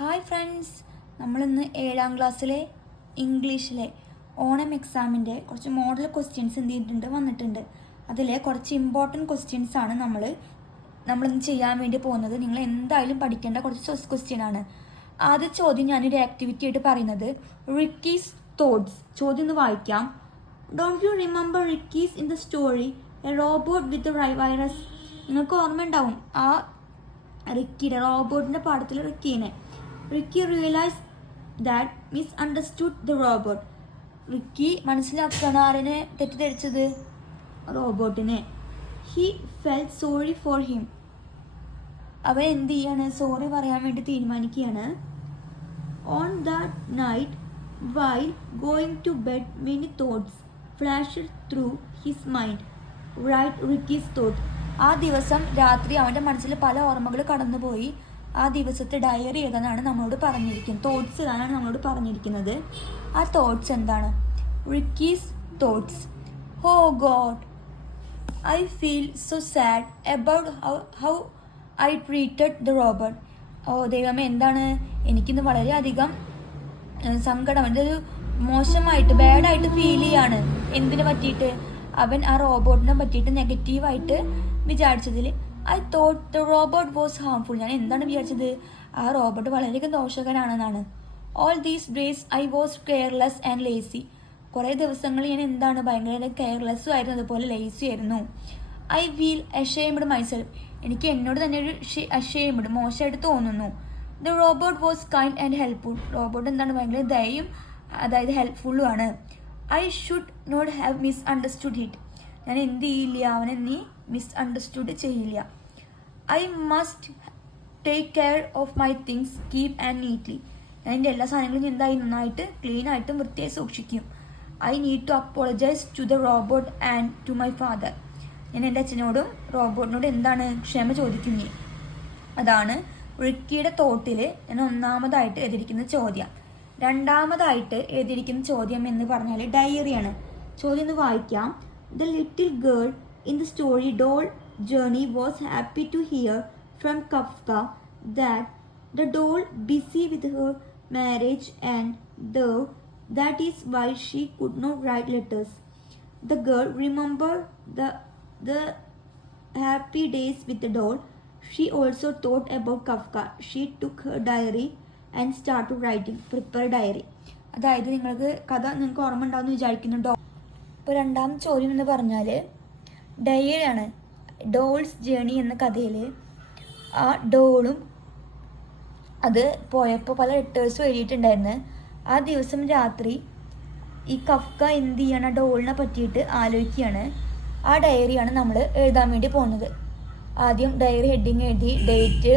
Hi friends, നമ്മളിന്ന് 7ാം ക്ലാസ്സിലെ ഇംഗ്ലീഷിലെ ഓണം എക്സാമിൻ്റെ കുറച്ച് മോഡൽ ക്വസ്റ്റ്യൻസ് എന്ത് ചെയ്തിട്ടുണ്ട് വന്നിട്ടുണ്ട്. അതിലെ കുറച്ച് ഇമ്പോർട്ടൻറ്റ് ക്വസ്റ്റ്യൻസ് ആണ് നമ്മളിന്ന് ചെയ്യാൻ വേണ്ടി പോകുന്നത്. നിങ്ങൾ എന്തായാലും പഠിക്കേണ്ട കുറച്ച് ക്വസ്റ്റ്യൻ ആണ്. ആദ്യ ചോദ്യം ഞാനൊരു ആക്ടിവിറ്റി ആയിട്ട് പറയുന്നത് റിക്കീസ് തോട്ട്സ്. ചോദ്യം ഒന്ന് വായിക്കാം. Don't you remember Ricky's in the story a robot with virus? നിങ്ങൾക്ക് ഓർമ്മ ഉണ്ടാവും ആ റിക്കിയുടെ റോബോട്ടിൻ്റെ പാഠത്തിൽ Ricky realise that misunderstood the robot. Ricky മനസ്സിലാക്കുകയാണ് ആരെന്നെ തെറ്റിദ്ധരിച്ചത്? റോബോട്ടിനെ. He felt sorry for him. അവൻ എന്ത് ചെയ്യാണ്? സോറി പറയാൻ വേണ്ടി തീരുമാനിക്കുകയാണ്. On that night while going to bed many thoughts flashed through his mind. Right Ricky's thought. ആ ദിവസം രാത്രി അവൻ്റെ മനസ്സിൽ പല ഓർമ്മകൾ കടന്നുപോയി. ആ ദിവസത്തെ ഡയറി എഴുതാനാണ് നമ്മളോട് പറഞ്ഞിരിക്കുന്നത്. തോട്ട്സ് എഴുതാനാണ് നമ്മളോട് പറഞ്ഞിരിക്കുന്നത്. ആ തോട്ട്സ് എന്താണ്? Ricky's thoughts. Oh god, I feel so sad about how I treated the robot. ഓ ദൈവമേ, എന്താണ്? എനിക്കിന്ന് വളരെയധികം സങ്കടം, എൻ്റെ ഒരു മോശമായിട്ട് ബാഡായിട്ട് ഫീൽ ചെയ്യാണ്. എന്തിനെ പറ്റിയിട്ട്? അവൻ ആ റോബോട്ടിനെ പറ്റിയിട്ട് നെഗറ്റീവായിട്ട് വിചാരിച്ചതിൽ. I thought the robot was harmful. ഞാൻ എന്താണ് വിചാരിച്ചത്? ആ റോബോട്ട് വളരെയധികം ദോഷകരാണെന്നാണ്. All these days I was careless and lazy. കുറേ ദിവസങ്ങൾ ഞാൻ എന്താണ് ഭയങ്കര കെയർലെസ്സും ആയിരുന്നു, അതുപോലെ ലേസി ആയിരുന്നു. I feel ashamed myself. എനിക്ക് എന്നോട് തന്നെ ഒരു അഷെയിംഡ്, മോശമായിട്ട് തോന്നുന്നു. The robot was kind and helpful. Robot എന്താണ് ഭയങ്കര ദയയും അതായത് ഹെൽപ്ഫുള്ളും ആണ്. I should not have misunderstood hit. ഞാൻ എന്ത് ചെയ്യില്ല, അവനെ നീ മിസ്അണ്ടർസ്റ്റുഡ് ചെയ്യില്ല. I must take care of my things keep and neatly. ഞാൻ എൻ്റെ എല്ലാ സാധനങ്ങളും എന്തായി നന്നായിട്ട് ക്ലീനായിട്ടും വൃത്തിയായി സൂക്ഷിക്കും. I need to apologise to the robot and to my father. ഞാൻ എൻ്റെ അച്ഛനോടും റോബോട്ടിനോടും എന്താണ് ക്ഷമ ചോദിക്കുന്നേ. അതാണ് റിക്കിയുടെ തോട്ടിൽ ഞാൻ ഒന്നാമതായിട്ട് എഴുതിയിരിക്കുന്ന ചോദ്യം. രണ്ടാമതായിട്ട് എഴുതിയിരിക്കുന്ന ചോദ്യം എന്ന് പറഞ്ഞാൽ ഡയറിയാണ്. ചോദ്യം ഒന്ന് വായിക്കാം. The little girl in the story Doll Journey was happy to hear from Kafka that the doll busy with her marriage and though that is why she could not write letters. The girl remembered the happy days with the doll. She also thought about Kafka. She took her diary and started writing. Prepare diary. അതായത് നിങ്ങൾക്ക് ഓർമ്മ ഉണ്ടാവുമെന്ന് വിചാരിക്കുന്നുണ്ടോ? ഇപ്പോൾ രണ്ടാമത്തെ ചോദ്യം എന്ന് പറഞ്ഞാൽ ഡയറിയാണ്. ഡോൾസ് ജേണി എന്ന കഥയിൽ ആ ഡോളും അത് പോയപ്പോൾ പല ലെറ്റേഴ്സും എഴുതിയിട്ടുണ്ടായിരുന്നു. ആ ദിവസം രാത്രി ഈ കഫ്ക എന്ത് ചെയ്യണം? ഡോളിനെ പറ്റിയിട്ട് ആലോചിക്കുകയാണ്. ആ ഡയറിയാണ് നമ്മൾ എഴുതാൻ വേണ്ടി പോകുന്നത്. ആദ്യം ഡയറി ഹെഡിങ് എഴുതി, ഡേറ്റ്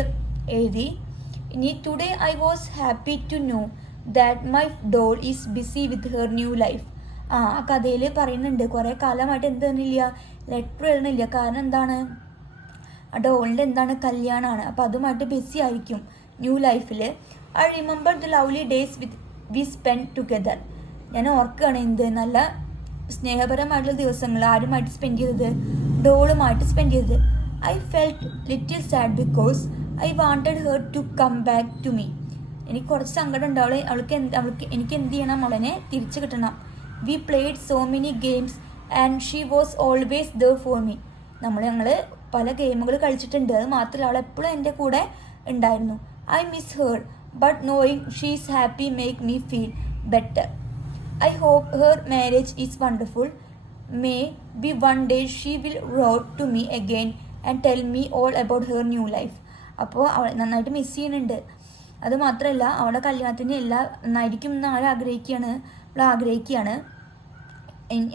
എഴുതി. ഇനി today I was happy to know that my doll is busy with her new life. ആ കഥയിൽ പറയുന്നുണ്ട് കുറേ കാലമായിട്ട് എന്ത് തന്നില്ല, ലെറ്റർ എഴുതുന്നില്ല. കാരണം എന്താണ്? ആ ഡോളിൻ്റെ എന്താണ് കല്യാണമാണ്. അപ്പോൾ അതുമായിട്ട് ബിസി ആയിരിക്കും ന്യൂ ലൈഫിൽ. I remember the lovely days we spend together. ഞാൻ ഓർക്കുകയാണ് എന്ത് നല്ല സ്നേഹപരമായിട്ടുള്ള ദിവസങ്ങൾ ആരുമായിട്ട് സ്പെൻഡ് ചെയ്തത്? ഡോളുമായിട്ട് സ്പെൻഡ് ചെയ്തത്. I felt little sad because I wanted her to come back to me. എനിക്ക് കുറച്ച് സങ്കടം ഉണ്ട്. എനിക്ക് എന്ത് ചെയ്യണം? അവളെ തിരിച്ചു കിട്ടണം. We played so many games and she was always there for me. ഞങ്ങൾ പല ഗെയിമുകൾ കളിച്ചിട്ടുണ്ട്. അത് മാത്രമല്ല അവൾ എപ്പോഴും എൻ്റെ കൂടെ ഉണ്ടായിരുന്നു. I miss her but knowing she is happy make me feel better. I hope her marriage is wonderful. Maybe one day she will wrote to me again and tell me all about her new life. അപ്പോൾ അവൾ നന്നായിട്ട് miss ചെയ്യുന്നുണ്ട്. അത് മാത്രമല്ല അവളുടെ കല്യാണത്തിന് എല്ലാം നന്നായിരിക്കും എന്ന് അവൾ ആഗ്രഹിക്കുകയാണ്.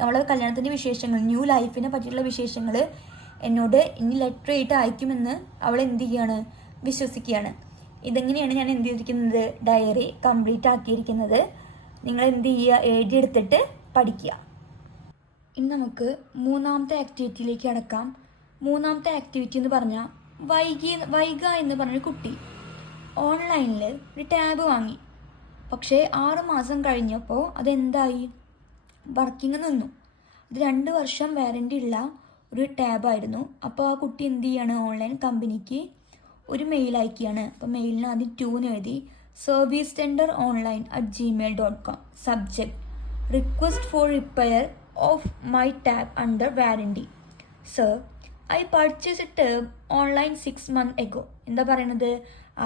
അവളെ കല്യാണത്തിൻ്റെ വിശേഷങ്ങൾ, ന്യൂ ലൈഫിനെ പറ്റിയുള്ള വിശേഷങ്ങൾ എന്നോട് ഇനി ലെറ്റർ ആയിട്ട് അയക്കുമെന്ന് അവൾ എന്ത് ചെയ്യുകയാണ്? വിശ്വസിക്കുകയാണ്. ഇതെങ്ങനെയാണ് ഞാൻ എന്ത് ചെയ്തിരിക്കുന്നത്? ഡയറി കംപ്ലീറ്റ് ആക്കിയിരിക്കുന്നത്. നിങ്ങൾ എന്ത് ചെയ്യുക? എഴുതിയെടുത്തിട്ട് പഠിക്കുക. ഇനി നമുക്ക് മൂന്നാമത്തെ ആക്ടിവിറ്റിയിലേക്ക് കടക്കാം. മൂന്നാമത്തെ ആക്ടിവിറ്റി എന്ന് പറഞ്ഞാൽ വൈഗ എന്ന് പറഞ്ഞൊരു കുട്ടി ഓൺലൈനിൽ ഒരു ടാബ് വാങ്ങി. പക്ഷേ 6 മാസം കഴിഞ്ഞപ്പോൾ അതെന്തായി? വർക്കിംഗ് നിന്നു. അത് 2 വർഷം വാറൻറ്റി ഉള്ള ഒരു ടാബായിരുന്നു. അപ്പോൾ ആ കുട്ടി എന്ത് ചെയ്യാണ്? ഓൺലൈൻ കമ്പനിക്ക് ഒരു മെയിൽ അയക്കുകയാണ്. അപ്പോൾ മെയിലിന് ആദ്യം 2 എന്ന് എഴുതി, servicetenderonline@gmail.com. Subject: request for repair of my tab under warranty. Sir, I purchased a tab online 6 months ago. എന്താ പറയണത്?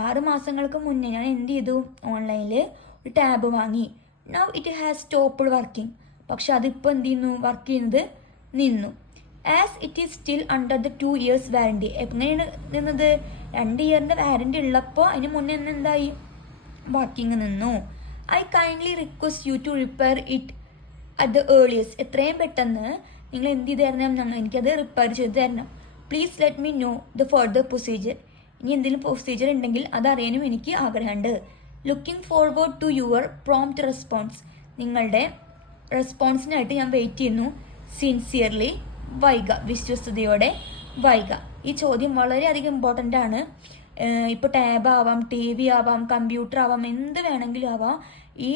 6 മാസങ്ങൾക്ക് മുന്നേ ഞാൻ എന്ത് ചെയ്തു? ഓൺലൈനിൽ ഒരു ടാബ് വാങ്ങി. Now it has stopped working. പക്ഷെ അതിപ്പോൾ എന്ത് ചെയ്യുന്നു? വർക്ക് ചെയ്യുന്നത് നിന്നു. As it is still under the 2 years warranty. എങ്ങനെയാണ് നിന്നത്? 2 ഇയറിൻ്റെ വാറണ്ടി ഉള്ളപ്പോൾ അതിന് മുന്നേ എന്തായി? വർക്കിംഗ് നിന്നു. I kindly request you to repair it at the earliest. എത്രയും പെട്ടെന്ന് നിങ്ങൾ എന്ത് ചെയ്ത് തരണം? എനിക്കത് റിപ്പയർ ചെയ്ത് തരണം. Please let me know the further procedure. ഇനി എന്തെങ്കിലും പ്രൊസീജിയർ ഉണ്ടെങ്കിൽ അതറിയാനും എനിക്ക് ആഗ്രഹമുണ്ട്. Looking forward to your prompt response. നിങ്ങളുടെ റെസ്പോൺസിനായിട്ട് ഞാൻ വെയിറ്റ് ചെയ്യുന്നു. സിൻസിയർലി വൈഗ. വിശ്വസ്തയോടെ വൈഗ. ഈ ചോദ്യം വളരെയധികം ഇമ്പോർട്ടൻ്റ് ആണ്. ഇപ്പോൾ ടാബ് ആവാം, TV ആവാം, കമ്പ്യൂട്ടർ ആവാം, എന്ത് വേണമെങ്കിലും ആവാം. ഈ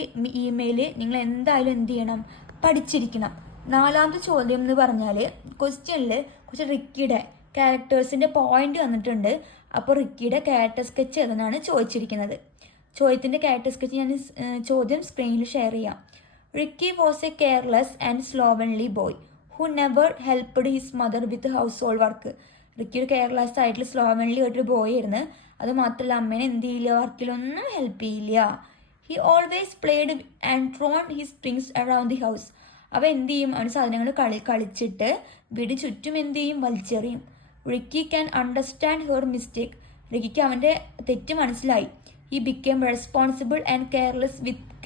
ഇമെയിൽ നിങ്ങൾ എന്തായാലും എന്ത് ചെയ്യണം? പഠിച്ചിരിക്കണം. 4ാമത്തെ ചോദ്യം എന്ന് പറഞ്ഞാൽ ക്വസ്റ്റ്യനിൽ കുറച്ച് റിക്കിയുടെ ക്യാരക്ടേഴ്സിൻ്റെ പോയിന്റ് വന്നിട്ടുണ്ട്. അപ്പോൾ റിക്കിയുടെ ക്യാരക്ടർ സ്കെച്ച് ഏതെന്നാണ് ചോദിച്ചിരിക്കുന്നത്. ചോദ്യത്തിൻ്റെ ക്യാരക്ടർ സ്കെച്ച് ഞാൻ ചോദ്യം സ്ക്രീനിൽ ഷെയർ ചെയ്യാം. Ricky was a careless and slovenly boy who never helped his mother with household work. Ricky ഒരു കെയർലെസ് ആയിട്ടുള്ള സ്ലോവൻലി ആയിട്ടൊരു ബോയ് ആയിരുന്നു. അത് മാത്രമല്ല അമ്മേനെ എന്ത് ചെയ്യില്ല? വർക്കിലൊന്നും ഹെൽപ്പ് ചെയ്യില്ല. He always played and thrown his things around the house. അവ എന്ത് ചെയ്യും? അവന് സാധനങ്ങൾ കളിച്ചിട്ട് വീട് ചുറ്റും എന്ത് ചെയ്യും? വലിച്ചെറിയും. Ricky can understand her mistake. റിക്കിക്ക് അവൻ്റെ തെറ്റ് മനസ്സിലായി. He became responsible and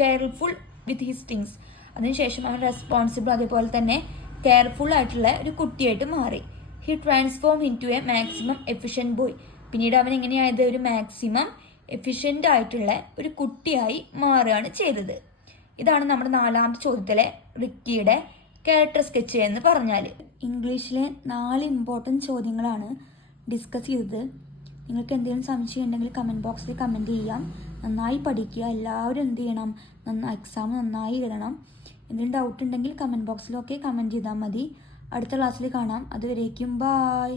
careful with his things. അതിനുശേഷം അവൻ റെസ്പോൺസിബിൾ അതേപോലെ തന്നെ കെയർഫുൾ ആയിട്ടുള്ള ഒരു കുട്ടിയായിട്ട് മാറി. He transform into a maximum efficient boy. പിന്നീട് അവൻ എങ്ങനെയായത്? ഒരു മാക്സിമം എഫിഷ്യൻ്റ് ആയിട്ടുള്ള ഒരു കുട്ടിയായി മാറുകയാണ് ചെയ്തത്. ഇതാണ് നമ്മുടെ 4ാമത്തെ ചോദ്യത്തിലെ റിക്കിയുടെ ക്യാരക്ടർ സ്കെച്ച് എന്ന് പറഞ്ഞാൽ. ഇംഗ്ലീഷിലെ 4 ഇമ്പോർട്ടൻറ്റ് ചോദ്യങ്ങളാണ് ഡിസ്കസ് ചെയ്തത്. നിങ്ങൾക്ക് എന്തെങ്കിലും സംശയം ഉണ്ടെങ്കിൽ കമൻറ്റ് ബോക്സിൽ കമൻറ്റ് ചെയ്യാം. നന്നായി പഠിക്കുക. എല്ലാവരും എന്ത് ചെയ്യണം? എക്സാം നന്നായി എഴുതണം. എന്തെങ്കിലും ഡൗട്ട് ഉണ്ടെങ്കിൽ കമൻറ്റ് ബോക്സിലൊക്കെ കമൻറ്റ് ചെയ്താൽ മതി. അടുത്ത ക്ലാസ്സിൽ കാണാം. അതുവരേക്കും ബായ്.